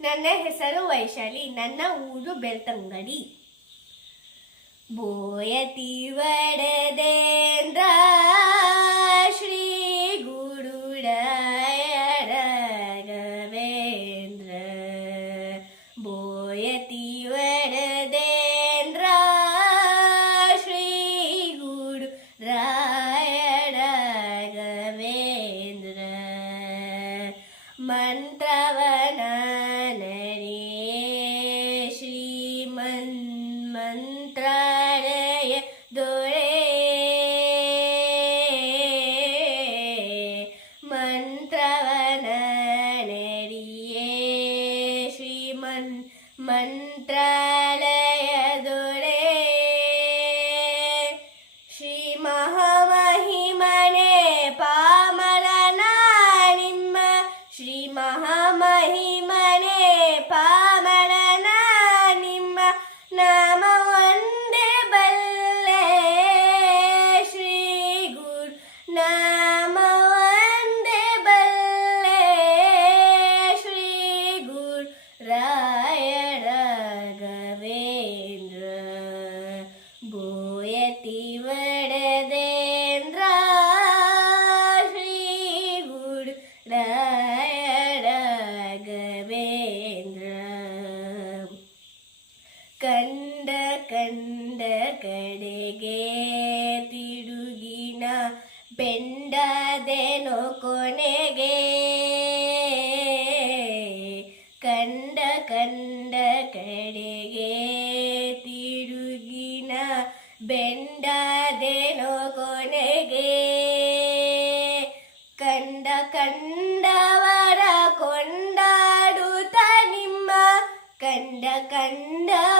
ನನ್ನ ಹೆಸರು ವೈಶಾಲಿ, ನನ್ನ ಊರು ಬೆಳ್ತಂಗಡಿ. ಬೋಯತಿ ವಡದೇಂದ್ರ, ಶ್ರೀ ಗುರುಡಾಯ ಗವೇಂದ್ರ ಬೋಯತಿ ವಡದೇಂದ್ರ, ಶ್ರೀ ಗುರು ರಾಯ ರಾಘವೇಂದ್ರ. ಮಂತ್ರವನ when ಕಂಡ ಕಂಡ ಕಡೆಗೆ ತಿರುಗಿನ ಬೆಂಡದೇನೋ ಕೊನೆಗೆ ಕಂಡ ಕಂಡ ಕಡೆಗೆ ತಿರುಗಿನ ಬೆಂಡದೇನೋ ಕೊನೆಗೆ ಕಂಡ ಕಂಡವರ ಕೊಂಡಾಡುತ್ತ ನಿಮ್ಮ ಕಂಡ ಕಂಡವರ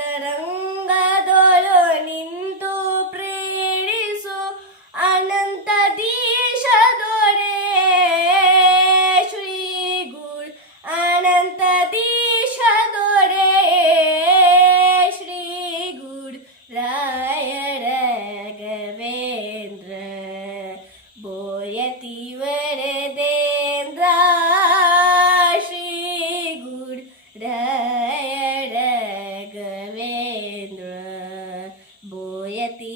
തരങ്ങ ദേന്ദ്ര ഭൂയത്തി